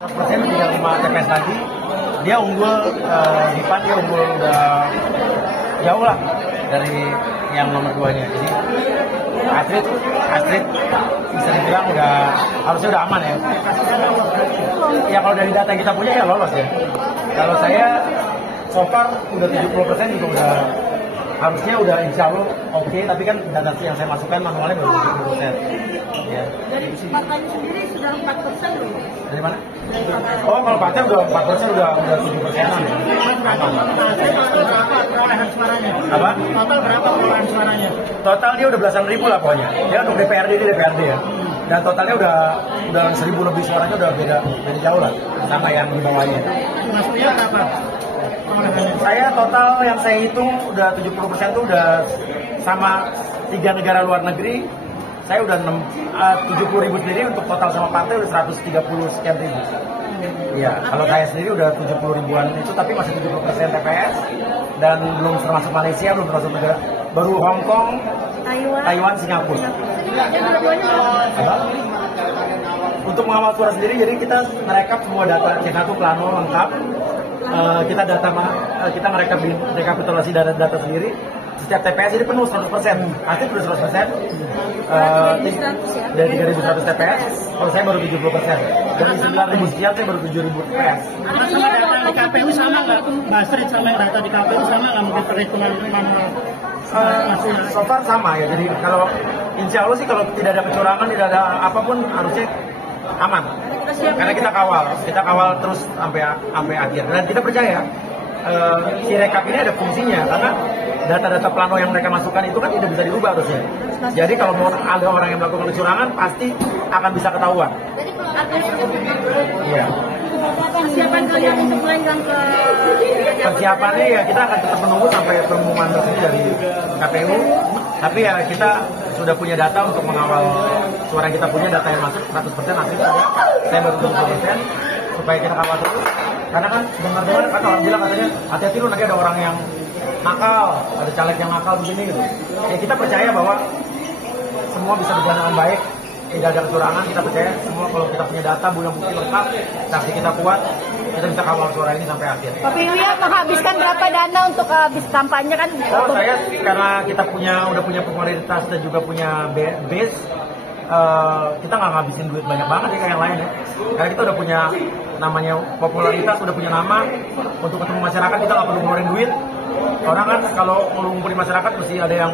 100% tinggal 5 TPS lagi, dia unggul di PAN, dia unggul udah jauh lah dari yang nomor 2-nya. Jadi Astrid bisa dibilang harusnya udah aman ya. Ya kalau dari data yang kita punya ya lolos ya. Kalau saya so far udah 70% juga udah harusnya udah insya Allah oke, tapi kan data yang saya masukkan manualnya baru 70%. Ya. Dari partainya sendiri sudah 4% loh. Dari mana? Oh, kalau partai udah 4% udah 7%-an ya. Perolehan suaranya. Apa? Total berapa perolehan suaranya? Total dia udah belasan ribu lah pokoknya. Dia untuk DPRD ya. Dan totalnya udah 1.000 lebih suaranya udah beda jauh lah sama yang di bawahnya. Maksudnya berapa? Saya total yang saya hitung udah 70% tuh udah sama 3 negara luar negeri. Saya udah 70.000 sendiri, untuk total sama partai udah 130 sekian ribu. Iya, kalau saya sendiri udah 70 ribuan itu, tapi masih 70% TPS dan belum termasuk Malaysia, belum termasuk negara baru Hong Kong, Taiwan, Singapura. Apa? Untuk mengawal suara sendiri, jadi kita merekap semua data C1 plano lengkap. Kita merekap rekapitulasi data sendiri. Setiap TPS ini penuh 100%, aktif udah 100%. Dari 3.100 TPS, kalau saya baru 70%. Dari 9.000 sekian saya baru 7.000 TPS. Sama data di KPU sama nggak? Mbak Astrid sama yang data di KPU sama nggak mungkin perhitungan manual? So far sama ya, jadi kalau insya Allah sih kalau tidak ada kecurangan, tidak ada apapun harusnya aman. Karena kita kawal terus sampai akhir. Dan kita percaya si rekap ini ada fungsinya, karena data-data plano yang mereka masukkan itu kan tidak bisa dirubah harusnya. Jadi kalau mau ada orang yang melakukan kecurangan pasti akan bisa ketahuan. Iya. Persiapan kalian untuk melenggang ke Persiapannya ya kita akan tetap menunggu sampai pengumuman resmi dari KPU. Tapi ya kita sudah punya data untuk mengawal suara yang kita punya, data yang masuk 100% asli saja. Saya baru 70%, supaya kita kawal terus. Karena kan dengar-dengar kan orang bilang katanya hati-hati lu, nanti ada orang yang nakal, ada caleg yang nakal begini gitu. Ya kita percaya bahwa semua bisa berjalan dengan baik, tidak ada kecurangan. Kita percaya semua kalau kita punya data, bukti lengkap, saksi kita kuat, kita bisa kawal suara ini sampai akhir. Pak Wiwia menghabiskan berapa dana untuk habis kampanye kan? Oh, saya karena kita udah punya popularitas dan juga punya base, kita nggak ngabisin duit banyak banget ya kayak yang lain ya. Karena kita udah punya namanya popularitas, udah punya nama, untuk ketemu masyarakat kita nggak perlu ngeluarin duit. Orang kan kalau ngumpulin masyarakat mesti ada yang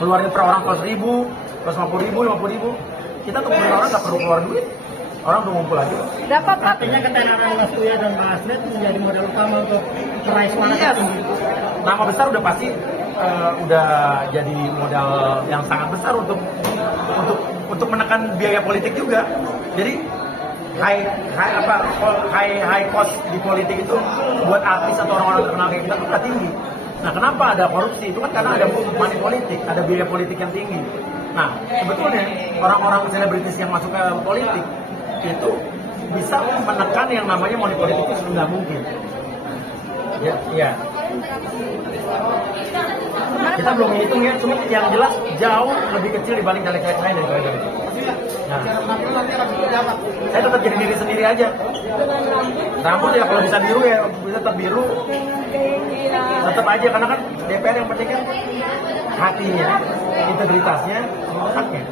keluarin per orang 100.000, 150.000, 50.000. Kita tuh punya orang nggak perlu keluar duit. Orang udah ngumpul aja. Dapat Pak. artinya ketenaran Mas Buya dan Mbak Astrid menjadi modal utama untuk meraih suara tertinggi. Nama besar udah pasti udah jadi modal yang sangat besar untuk menekan biaya politik juga. Jadi high cost di politik itu buat artis atau orang-orang terkenal kayak kita tuh nggak tinggi. Nah, kenapa ada korupsi? Itu kan karena ada money politik, ada biaya politik yang tinggi. Nah, sebetulnya orang-orang selebritis yang masuk ke politik itu bisa menekan yang namanya money politik itu sudah mungkin. Ya. Kita belum menghitung ya, cuma yang jelas jauh lebih kecil dibanding caleg-caleg lain daripada itu. Nah, saya tetap jadi diri sendiri aja. Rambut ya kalau bisa biru ya bisa tetap biru. Tetap aja, karena kan DPR yang penting kan hatinya, integritasnya, haknya.